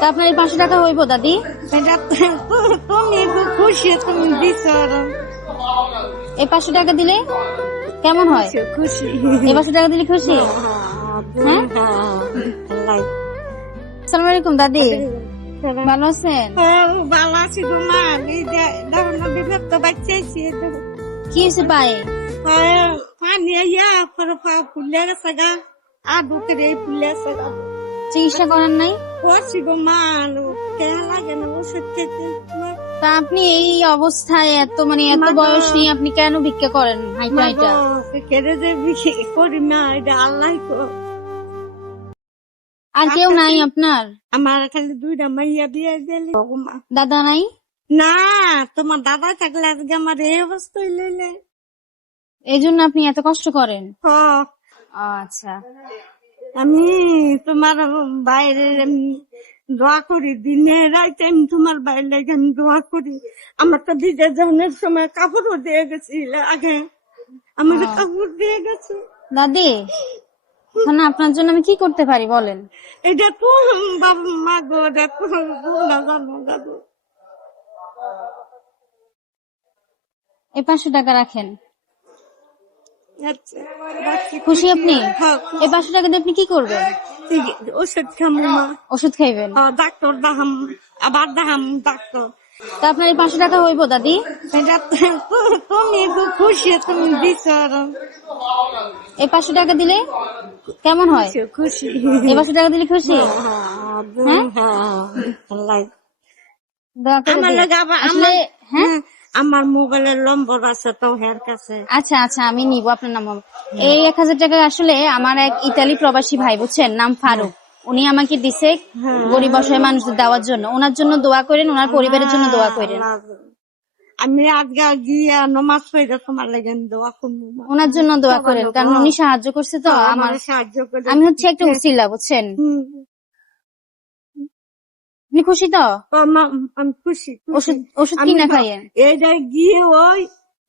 তা আপনার এই 500 টাকা হইব দাদি? এটা তুমি খুশি, তুমি দিছ এই 500 টাকা দিলে কেমন হয়? খুশি। এই 500 টাকা দিলে খুশি? হ্যাঁ? আসসালামু আলাইকুম দাদি, ভালো আছেন? ভালো আছি গো মা। দেখো না, বিভক্ত বাচ্চাইছি। কি হয়েছে পায়ে? পানি ইয়া পরে পা ফুলে গেছে গা, আদু করে ফুলে গেছে গা। চিকিৎসা করার নাই? করছি গো মা, কেনা লাগে না ওষুধ খেতে। তা আপনি এই অবস্থায় এত এত বয়স নিয়ে আপনি কেন ভিক্ষা করেন হাইটা হাইটা? কেড়ে যে বিক্রি করি মা, এটা আল্লাহ আর কেউ নাই আপনার? আমার খালি 2টা মাইয়া বিয়ে দিলে। দাদা নাই? না, তোমার দাদা থাকলে আজকে আমার এই অবস্থা হইলে। এই জন্য আপনি এত কষ্ট করেন? আচ্ছা, আমি তোমার বাইরে দোয়া করি, দিনে রাইতে আমি তোমার বাইরে লাগে আমি দোয়া করি। আমার তো বিদেশ যাওয়ার সময় কাপড়ও দিয়ে গেছি, আগে আমার কাপড় দিয়ে গেছে। দাদি এখন আপনার জন্য আমি কি করতে পারি বলেন? এটা তো বাবা মা গো, এটা তো না জানো দাদু। এই 500 টাকা রাখেন। আচ্ছা, রাখি। খুশি আপনি? হ্যাঁ, এই 500 টাকা দিয়ে আপনি কি করবেন? ওষুধ খামো মা। ওষুধ খাইবেন? ডাক্তার দেখাম, আবার দেখাম ডাক্তার। তা আপনার এই 500 টাকা হইব দাদি? এটা তুমি খুশি, তুমি দিছ এই 500 টাকা দিলে কেমন হয়? খুশি। এই 500 টাকা দিলে খুশি? হ্যাঁ? দোয়া করে আমার দিন। লাগে আসলে হ্যাঁ, আমার মোবাইলের নম্বর আছে তো হের কাছে। আচ্ছা আচ্ছা, আমি নিব আপনার নাম। এই 1000 টাকা আসলে আমার এক ইতালি প্রবাসী ভাই, বুঝছেন, নাম ফারুক, উনি আমাকে দিছে গরিব অসহায় মানুষদের দেওয়ার জন্য। ওনার জন্য দোয়া করেন, ওনার পরিবারের জন্য দোয়া করেন। আমি আজকে গিয়ে নমাজ পড়ে তোমার লাগে দোয়া করবো। ওনার জন্য দোয়া করেন, কারণ উনি সাহায্য করছে তো আমার। সাহায্য করে। আমি হচ্ছে একটা উসিলা, বুঝছেন। আপনি খুশি তো? আমি খুশি। ওষুধ কিনা খাইয়েন। এইটা গিয়ে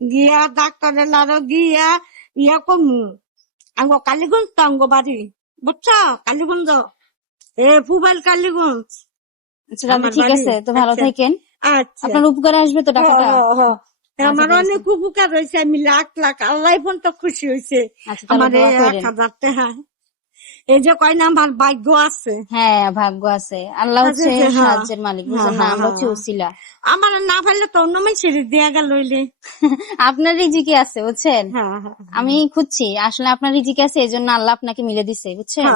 গিয়া ডাক্তারের লারো গিয়া ইয়া কমু আঙ্গ কালীগঞ্জ তো আঙ্গ বাড়ি, বুঝছো? কালীগঞ্জ ফুবাইল কালীগঞ্জ। আচ্ছা দাদি, ঠিক আছে, তো ভালো থাকেন। আচ্ছা, আপনার উপকারে আসবে তো টাকাটা? আমার অনেক উপকার হয়েছে, আমি লাখ লাখ আল্লাহ পর্যন্ত খুশি হয়েছে আমার 1000 টাকা। এই যে কয় না আমার ভাগ্য আছে। হ্যাঁ, ভাগ্য আছে, আল্লাহ হচ্ছে সাহায্যের মালিক, বুঝছেন না, আমরা হচ্ছে উসিলা। আমার না পাইলে তো অন্য মানুষের দিয়া গেল হইলে। আপনার রিজিকে আছে, বুঝছেন। আমি খুঁজছি আসলে আপনার রিজিকে আছে, এই জন্য আল্লাহ আপনাকে মিলে দিছে, বুঝছেন।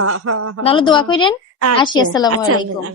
তাহলে দোয়া করেন। আসি, আসসালামু আলাইকুম।